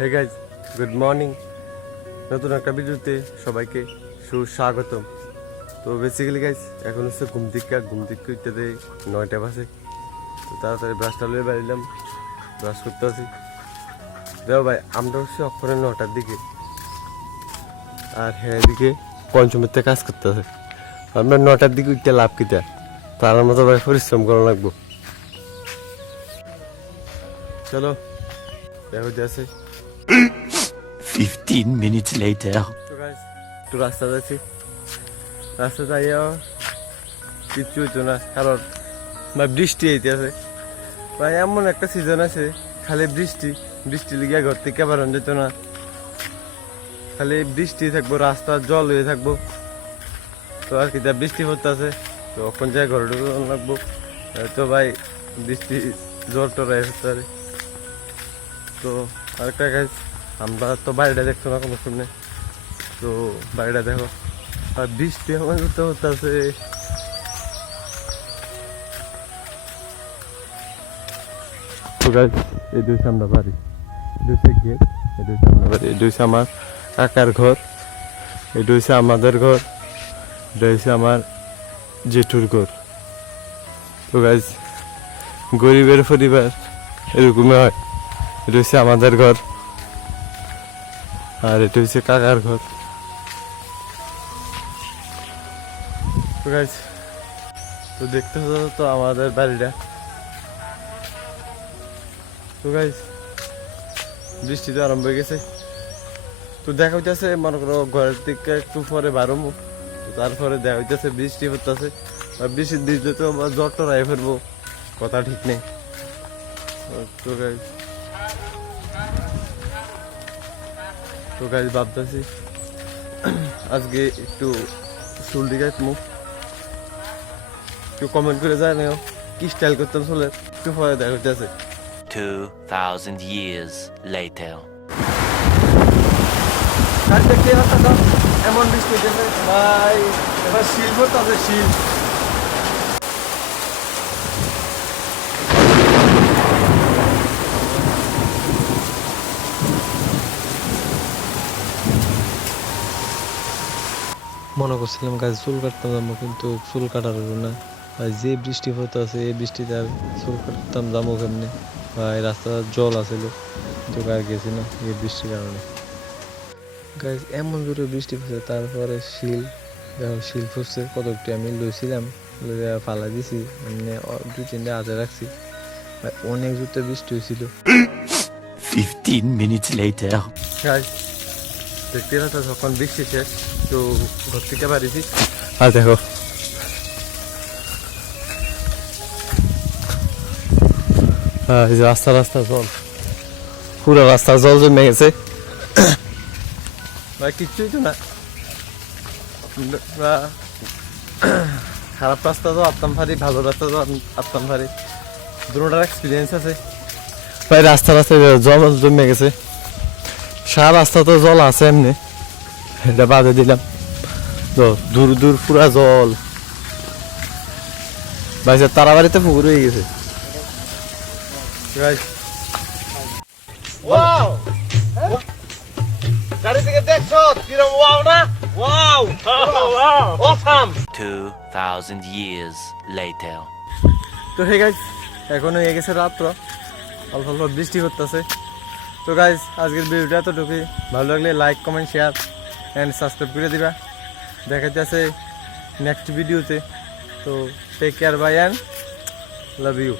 Hey guys, good morning. নতুন একটা ভিডিওতে সবাইকে সুস্বাগতম। তো বেসিক্যালি গাইজ এখন হচ্ছে ঘুম থেকে ইত্যাদি 9টা বাজে। তো তাড়াতাড়ি ব্রাশটা লয়ে বেরিলাম, ব্রাশ করতে আছি। দেখো ভাই, আমরা হচ্ছে অক্ষরে 9টার দিকে, আর হ্যাঁ এদিকে পঞ্চমের থেকে কাজ করতে আছে। আমরা 9টার দিকে উঠতে লাভ কিতা, তার মতো ভাই পরিশ্রম করা লাগবো। চলো দেখো যাচ্ছে 15 minutes later. তো গাইজ একটু রাস্তা যাচ্ছি, রাস্তা যাইয়াও কিচ্ছু হইতো না, কারণ ভাই বৃষ্টি হইতে আছে। ভাই এমন একটা সিজন আছে, খালি বৃষ্টি লেগে ঘর থেকে বেরোন যেত না, খালি বৃষ্টি থাকবো, রাস্তা জল হয়ে থাকবো। তো আর কি, যা বৃষ্টি পড়তে আছে, তো ওখান যায় ঘরে ঢুকে লাগবো। তো ভাই বৃষ্টি জ্বর টর হয়ে পারে। তো আরেকটা কাজ, আমরা তো বাড়িটা দেখতো না কোনো সামনে, তো বাড়িটা দেখো, আর বৃষ্টি আমার হতে আছে। তো গাইজ এই দুই আমরা বাড়ি, দুইটা গেট, এই দুইটা আমরা বাড়ি, এই দুইটা আমার কাকার ঘর, এই দুইটা আমাদের ঘর, এটা হচ্ছে আমার জেঠুর ঘর। তো গাইজ গরিবের পরিবার এরকমই হয়। এটা হচ্ছে আমাদের ঘর, আর এটা হচ্ছে কাকার ঘর। তো গাইজ তো দেখতে হতো তো আমাদের বাড়িটা। তো গাইজ বৃষ্টি তো আরম্ভ হয়ে গেছে, তো দেখা হইতেছে মনে করো ঘরের থেকে একটু পরে বারোমো, তারপরে দেখা হইতেছে বৃষ্টি হইতেছে। আর বৃষ্টির দিতে তো আবার জ্বর টর আয় ফেলবো, কথা ঠিক নেই। তো গাইজ ভাবতেছি আজকে একটু চুল দিকে মুখ একটু কমেন্ট করে যায় না কি স্টাইল করতাম চলে, একটু পরে দেখা হইতেছে। 2000 years later. এমন বৃষ্টি হইতেছে ভাই, এবার শিল পড়তেছে, শিল। মনে করছিলাম গাছ চুল কাটতাম যাবো, কিন্তু চুল কাটার হলো না ভাই। যে বৃষ্টি হতে আছে, এই বৃষ্টিতে আর চুল কাটতাম যাবো কেমনে ভাই? রাস্তা জল আছিল, তো গায়ে গেছি না এই বৃষ্টির কারণে। গাছ এমন জোরে বৃষ্টি পড়ছে, তারপরে শিল ফুসছে কতকটি আমি লইছিলাম, ফালা দিছি, এমনি 2-3টা হাতে রাখছি ভাই। অনেক জোরে বৃষ্টি হয়েছিল। 15 minutes later. গাইজ দেখতে পাচ্ছ, যখন বৃষ্টি শেষ তো ঘর থেকে বাড়িছি, আর দেখো এই যে রাস্তা জল, পুরো রাস্তা জল জমে গেছে ভাই, কিচ্ছুই তো না। খারাপ রাস্তা তো আটতাম পারি, ভালো রাস্তা তো আটতাম পারি, দুটোটার এক্সপিরিয়েন্স আছে ভাই। রাস্তায় জল জমে গেছে, সারা রাস্তা তো জল আছে এমনি, এটা বাদে দিলাম তো দূর পুরা জল ভাই। তারা বাড়িতে পুকুর হয়ে গেছে। গাড়ি থেকে দেখছো কিরম ওয়াও না? Wow awesome. 2000 years later. তো হে গাইজ এখন হয়ে গেছে রাত্র, অল্প অল্প বৃষ্টি করতেছে। তো গাইজ আজকের ভিডিওটা এতটুকুই, ভালো লাগলে like comment share and subscribe করে দিবা। দেখা যাচ্ছে নেক্সট ভিডিওতে। তো take care bye and love you.